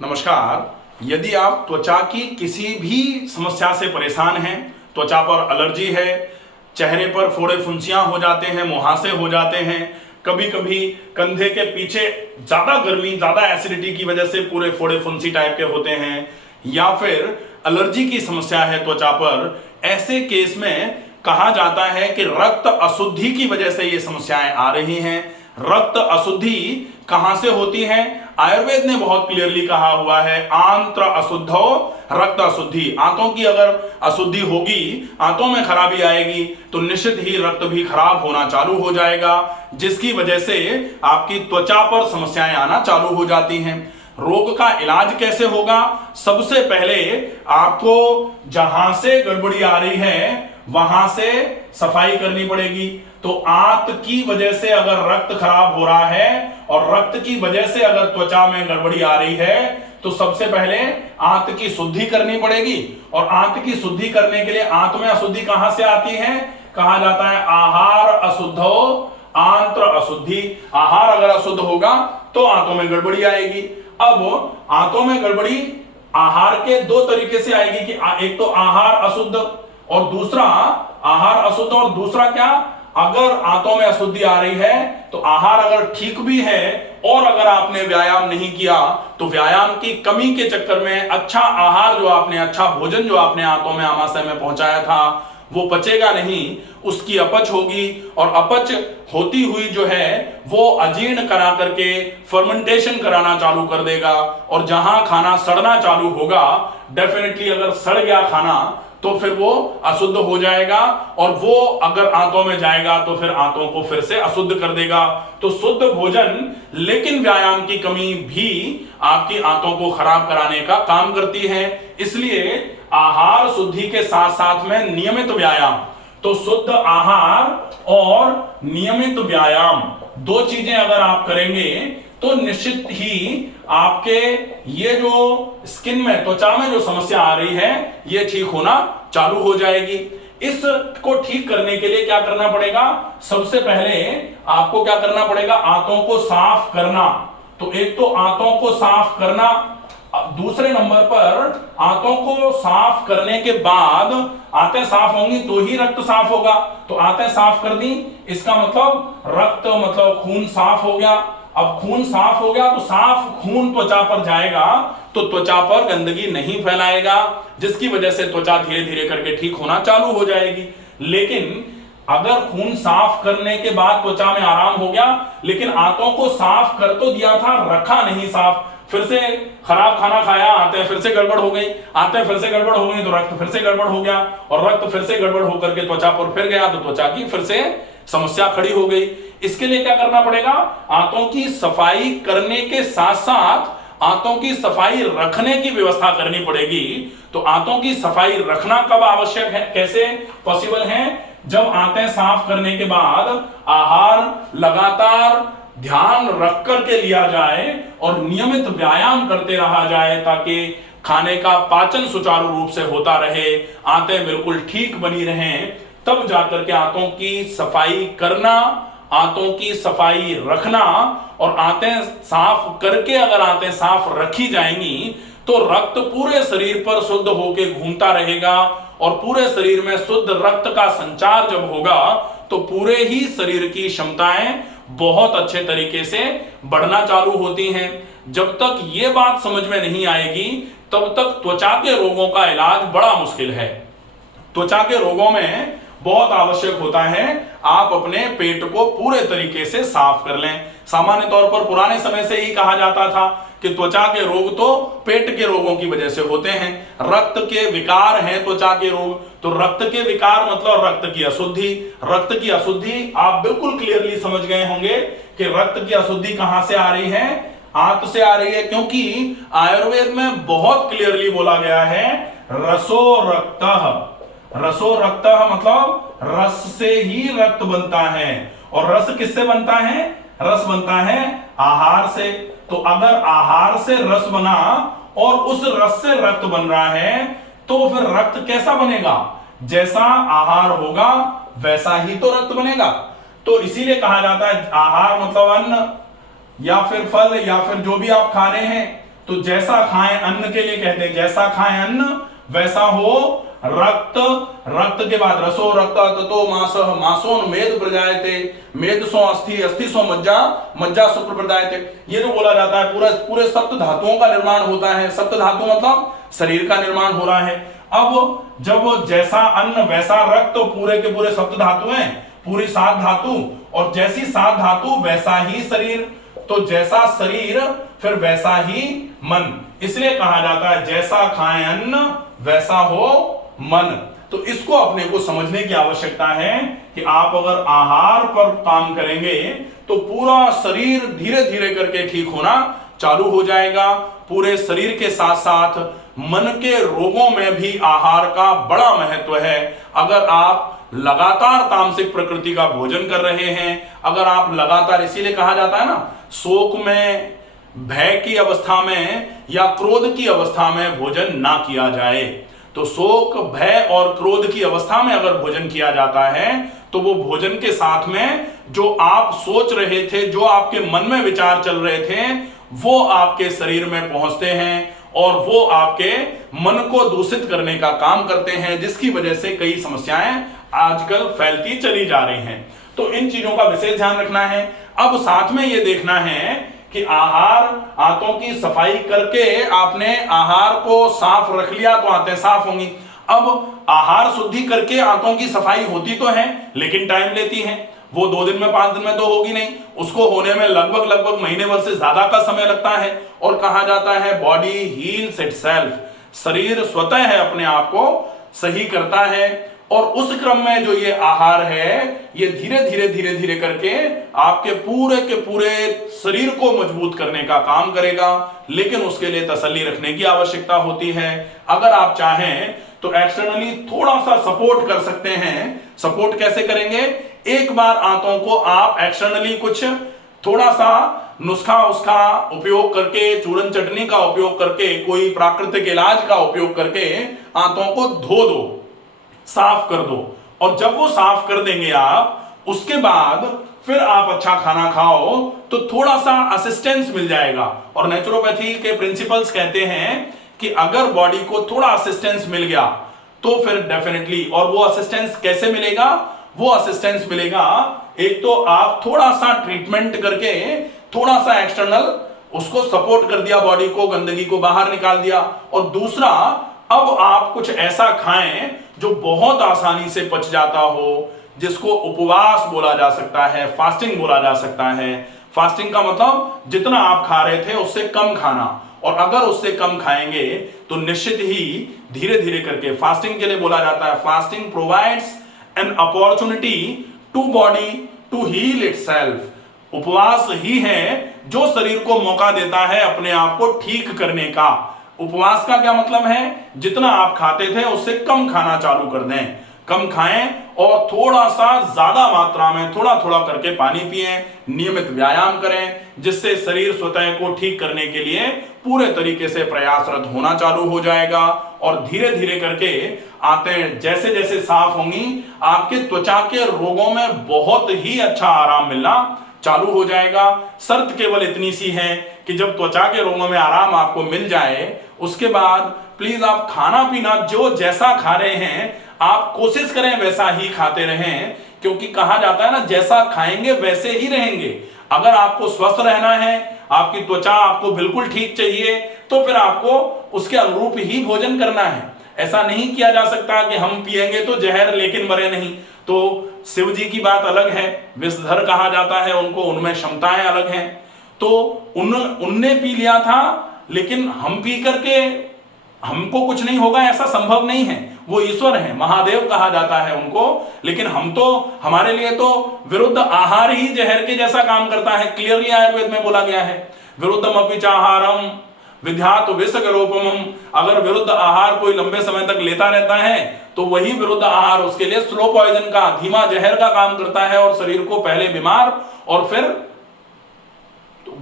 नमस्कार। यदि आप त्वचा की किसी भी समस्या से परेशान हैं, त्वचा पर एलर्जी है, चेहरे पर फोड़े फुंसियां हो जाते हैं, मुहासे हो जाते हैं, कभी कभी कंधे के पीछे ज्यादा गर्मी, ज्यादा एसिडिटी की वजह से पूरे फोड़े फुंसी टाइप के होते हैं, या फिर एलर्जी की समस्या है त्वचा पर, ऐसे केस में कहा जाता है कि रक्त अशुद्धि की वजह से ये समस्याएं आ रही हैं। रक्त अशुद्धि कहां से होती है? आयुर्वेद ने बहुत क्लियरली कहा हुआ है, आंत्र अशुद्धो रक्त अशुद्धि। आंतों की अगर अशुद्धि होगी, आंतों में खराबी आएगी, तो निश्चित ही रक्त भी खराब होना चालू हो जाएगा, जिसकी वजह से आपकी त्वचा पर समस्याएं आना चालू हो जाती हैं। रोग का इलाज कैसे होगा? सबसे पहले आपको जहां से गड़बड़ी आ रही है वहां से सफाई करनी पड़ेगी। तो आंत की वजह से अगर रक्त खराब हो रहा है और रक्त की वजह से अगर त्वचा में गड़बड़ी आ रही है, तो सबसे पहले आंत की शुद्धि करनी पड़ेगी। और आंत की शुद्धि करने के लिए, आंत में अशुद्धि कहां से आती है? कहा जाता है आहार अशुद्धो आंत्र अशुद्धि। आहार अगर अशुद्ध होगा तो आंतों में गड़बड़ी आएगी। अब आंतों में गड़बड़ी आहार के दो तरीके से आएगी कि एक तो आहार अशुद्ध और दूसरा आहार अशुद्ध, और दूसरा क्या? अगर आंतों में अशुद्धि आ रही है तो आहार अगर ठीक भी है और अगर आपने व्यायाम नहीं किया तो व्यायाम की कमी के चक्कर में अच्छा आहार जो आपने, अच्छा भोजन जो आपने आंतों में, आमाशय में पहुंचाया था, वो पचेगा नहीं, उसकी अपच होगी। और अपच होती हुई जो है वो अजीर्ण करा करके फर्मेंटेशन कराना चालू कर देगा, और जहां खाना सड़ना चालू होगा, डेफिनेटली अगर सड़ गया खाना तो फिर वो अशुद्ध हो जाएगा, और वो अगर आंतों में जाएगा तो फिर आंतों को फिर से अशुद्ध कर देगा। तो शुद्ध भोजन लेकिन व्यायाम की कमी भी आपकी आंतों को खराब कराने का काम करती है। इसलिए आहार शुद्धि के साथ साथ में नियमित व्यायाम, तो शुद्ध आहार और नियमित व्यायाम, दो चीजें अगर आप करेंगे तो निश्चित ही आपके ये जो स्किन में, त्वचा में जो समस्या आ रही है, ये ठीक होना चालू हो जाएगी। इसको ठीक करने के लिए क्या करना पड़ेगा? सबसे पहले आपको क्या करना पड़ेगा? आंतों को साफ करना। तो एक तो आंतों को साफ करना, दूसरे नंबर पर आंतों को साफ करने के बाद, आंतें साफ होंगी तो ही रक्त साफ होगा। तो आंतें साफ कर दी, इसका मतलब रक्त मतलब खून साफ हो गया। अब खून साफ हो गया तो साफ खून त्वचा पर जाएगा तो त्वचा पर गंदगी नहीं फैलाएगा, जिसकी वजह से त्वचा धीरे धीरे करके ठीक होना चालू हो जाएगी। लेकिन अगर खून साफ करने के बाद त्वचा में आराम हो गया, लेकिन आंतों को साफ कर तो दिया था, रखा नहीं साफ, फिर से खराब खाना खाया, आंतें फिर से गड़बड़ हो गई, आंतें फिर से गड़बड़ हो गई तो रक्त फिर से गड़बड़ हो गया, और रक्त फिर से गड़बड़ होकर के त्वचा पर फिर गया तो त्वचा की फिर से समस्या खड़ी हो गई। इसके लिए क्या करना पड़ेगा? आंतों की सफाई करने के साथ साथ आंतों की सफाई रखने की व्यवस्था करनी पड़ेगी। तो आंतों की सफाई रखना कब आवश्यक है, कैसे पॉसिबल है? जब आंतें साफ करने के बाद आहार लगातार ध्यान रख करके लिया जाए और नियमित व्यायाम करते रहा जाए, ताकि खाने का पाचन सुचारू रूप से होता रहे, आंतें बिल्कुल ठीक बनी रहें, तब जाकर के आंतों की सफाई करना, आंतों की सफाई रखना, और आंतें साफ करके अगर आंतें साफ रखी जाएंगी तो रक्त पूरे शरीर पर शुद्ध होकर घूमता रहेगा, और पूरे शरीर में शुद्ध रक्त का संचार जब होगा तो पूरे ही शरीर की क्षमताएं बहुत अच्छे तरीके से बढ़ना चालू होती हैं। जब तक ये बात समझ में नहीं आएगी तब तक त्वचा के रोगों का इलाज बड़ा मुश्किल है। त्वचा के रोगों में बहुत आवश्यक होता है आप अपने पेट को पूरे तरीके से साफ कर लें। सामान्य तौर पर पुराने समय से ही कहा जाता था कि त्वचा के रोग तो पेट के रोगों की वजह से होते हैं, रक्त के विकार हैं त्वचा के रोग। तो रक्त के विकार मतलब रक्त की अशुद्धि। रक्त की अशुद्धि आप बिल्कुल क्लियरली समझ गए होंगे कि रक्त की अशुद्धि कहां से आ रही है? आंत से आ रही है, क्योंकि आयुर्वेद में बहुत क्लियरली बोला गया है रसो रक्तः। रसो रक्त मतलब रस से ही रक्त बनता है, और रस किससे बनता है? रस बनता है आहार से। तो अगर आहार से रस बना और उस रस से रक्त बन रहा है तो फिर रक्त कैसा बनेगा? जैसा आहार होगा वैसा ही तो रक्त बनेगा। तो इसीलिए कहा जाता है आहार मतलब अन्न या फिर फल या फिर जो भी आप खा रहे हैं तो जैसा खाएं अन्न के लिए कहते हैं, जैसा खाएं अन्न वैसा हो रक्त, रक्त के बाद रसो रक्त ततो मासः मासोन मेद प्रजायते, मेद सो अस्थि, अस्थि सो मज्जा, मज्जा शुक्र प्रजायते। ये जो बोला जाता है पूरा पूरे सप्त धातुओं का निर्माण होता है। सप्त धातु मतलब शरीर का निर्माण हो रहा है। अब जब जैसा अन्न वैसा रक्त, तो पूरे के पूरे सप्त धातु हैं, पूरी 7 धातु, और जैसी 7 धातु वैसा ही शरीर, तो जैसा शरीर फिर वैसा ही मन। इसलिए कहा जाता है जैसा खाएं अन्न वैसा हो मन। तो इसको अपने को समझने की आवश्यकता है कि आप अगर आहार पर काम करेंगे तो पूरा शरीर धीरे धीरे करके ठीक होना चालू हो जाएगा। पूरे शरीर के साथ साथ मन के रोगों में भी आहार का बड़ा महत्व है। अगर आप लगातार तामसिक प्रकृति का भोजन कर रहे हैं, अगर आप लगातार, इसीलिए कहा जाता है ना, शोक में, भय की अवस्था में या क्रोध की अवस्था में भोजन ना किया जाए। तो शोक, भय और क्रोध की अवस्था में अगर भोजन किया जाता है तो वो भोजन के साथ में जो आप सोच रहे थे, जो आपके मन में विचार चल रहे थे, वो आपके शरीर में पहुंचते हैं और वो आपके मन को दूषित करने का काम करते हैं, जिसकी वजह से कई समस्याएं आजकल फैलती चली जा रही हैं। तो इन चीजों का विशेष ध्यान रखना है। अब साथ में ये देखना है कि आहार, आंतों की सफाई करके आपने आहार को साफ रख लिया तो आंतें साफ होंगी। अब आहार शुद्धि करके आंतों की सफाई होती तो है लेकिन टाइम लेती है। वो 2 दिन में 5 दिन में तो होगी नहीं, उसको होने में लगभग महीने भर से ज्यादा का समय लगता है। और कहा जाता है बॉडी हील्स इटसेल्फ, शरीर स्वतः है अपने आप को सही करता है। और उस क्रम में जो ये आहार है ये धीरे धीरे करके आपके पूरे के पूरे शरीर को मजबूत करने का काम करेगा। लेकिन उसके लिए तसल्ली रखने की आवश्यकता होती है। अगर आप चाहें तो एक्सटर्नली थोड़ा सा सपोर्ट कर सकते हैं। सपोर्ट कैसे करेंगे? एक बार आंतों को आप एक्सटर्नली कुछ थोड़ा सा नुस्खा उसका उपयोग करके, चूरन चटनी का उपयोग करके, कोई प्राकृतिक इलाज का उपयोग करके आंतों को धो दो, साफ कर दो। और जब वो साफ कर देंगे आप, उसके बाद फिर आप अच्छा खाना खाओ तो थोड़ा सा असिस्टेंस मिल जाएगा। और नेचुरोपैथी के प्रिंसिपल्स कहते हैं कि अगर बॉडी को थोड़ा असिस्टेंस मिल गया तो फिर डेफिनेटली, और वो असिस्टेंस कैसे मिलेगा? वो असिस्टेंस मिलेगा, एक तो आप थोड़ा सा ट्रीटमेंट करके, थोड़ा सा एक्सटर्नल उसको सपोर्ट कर दिया, बॉडी को, गंदगी को बाहर निकाल दिया। और दूसरा, अब आप कुछ ऐसा खाएं जो बहुत आसानी से पच जाता हो, जिसको उपवास बोला जा सकता है, फास्टिंग बोला जा सकता है। फास्टिंग का मतलब जितना आप खा रहे थे उससे कम खाना, और अगर उससे कम खाएंगे तो निश्चित ही धीरे धीरे करके, फास्टिंग के लिए बोला जाता है fasting provides an opportunity to body to heal itself. उपवास ही है जो शरीर को मौका देता है अपने आप को ठीक करने का। उपवास का क्या मतलब है? जितना आप खाते थे उससे कम खाना चालू कर दें, कम खाएं और थोड़ा सा ज्यादा मात्रा में थोड़ा थोड़ा करके पानी पिएं, नियमित व्यायाम करें, जिससे शरीर स्वतः को ठीक करने के लिए पूरे तरीके से प्रयासरत होना चालू हो जाएगा। और धीरे धीरे करके आंतें जैसे जैसे साफ होंगी, आपके त्वचा के रोगों में बहुत ही अच्छा आराम मिलना चालू हो जाएगा। शर्त केवल इतनी सी है कि जब त्वचा के रोगों में आराम आपको मिल जाए, उसके बाद प्लीज आप खाना पीना जो जैसा खा रहे हैं आप कोशिश करें वैसा ही खाते रहें, क्योंकि कहा जाता है ना, जैसा खाएंगे वैसे ही रहेंगे। अगर आपको स्वस्थ रहना है, आपकी त्वचा आपको बिल्कुल ठीक चाहिए, तो फिर आपको उसके अनुरूप ही भोजन करना है। ऐसा नहीं किया जा सकता कि हम पिएंगे तो जहर लेकिन मरे नहीं। तो शिव जी की बात अलग है, विषधर कहा जाता है उनको, उनमें क्षमताएं अलग हैं। तो उनने पी लिया था, लेकिन हम पी करके हमको कुछ नहीं होगा ऐसा संभव नहीं है। वो ईश्वर है, महादेव कहा जाता है उनको, लेकिन हम तो, हमारे लिए तो विरुद्ध आहार ही जहर के जैसा काम करता है। क्लियरली आयुर्वेद में बोला गया है, विरुद्धम अपि च आहारम विद्यात विषगरूपम। अगर विरुद्ध आहार कोई लंबे समय तक लेता रहता है तो वही विरुद्ध आहार उसके लिए स्लो पॉइजन का, धीमा जहर का काम करता है, और शरीर को पहले बीमार और फिर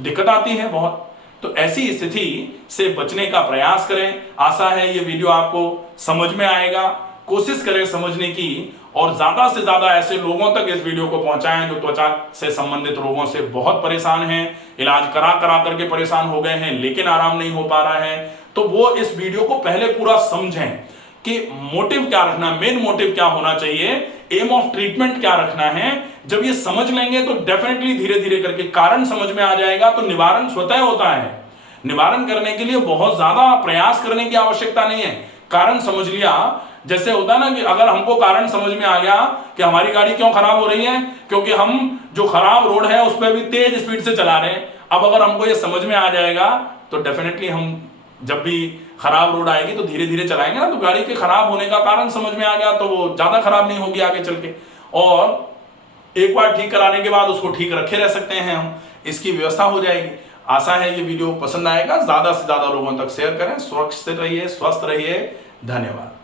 दिक्कत आती है बहुत। तो ऐसी स्थिति से बचने का प्रयास करें। आशा है ये वीडियो आपको समझ में आएगा। कोशिश करें समझने की और ज्यादा से ज्यादा ऐसे लोगों तक इस वीडियो को पहुंचाएं जो त्वचा से संबंधित रोगों से बहुत परेशान हैं, इलाज करा करा करके परेशान हो गए हैं लेकिन आराम नहीं हो पा रहा है। तो वो इस वीडियो को पहले पूरा समझें कि मोटिव क्या रखना, मेन मोटिव क्या होना चाहिए, एम ऑफ ट्रीटमेंट क्या रखना है। जब ये समझ लेंगे तो डेफिनेटली धीरे धीरे करके कारण समझ में आ जाएगा, तो निवारण स्वतः होता है। निवारण करने के लिए बहुत ज्यादा प्रयास करने की आवश्यकता नहीं है। कारण समझ लिया, जैसे होता है ना कि अगर हमको कारण समझ में आ गया कि हमारी गाड़ी क्यों खराब हो रही है, क्योंकि हम जो खराब रोड है उस पर भी तेज स्पीड से चला रहे हैं। अब अगर हमको ये समझ में आ जाएगा तो डेफिनेटली हम जब भी खराब रोड आएगी तो धीरे धीरे चलाएंगे ना। तो गाड़ी के खराब होने का कारण समझ में आ गया तो वो ज्यादा खराब नहीं होगी आगे चल के, और एक बार ठीक कराने के बाद उसको ठीक रखे रह सकते हैं हम, इसकी व्यवस्था हो जाएगी। आशा है ये वीडियो पसंद आएगा, ज्यादा से ज्यादा लोगों तक शेयर करें। सुरक्षित रहिए, स्वस्थ रहिए, धन्यवाद।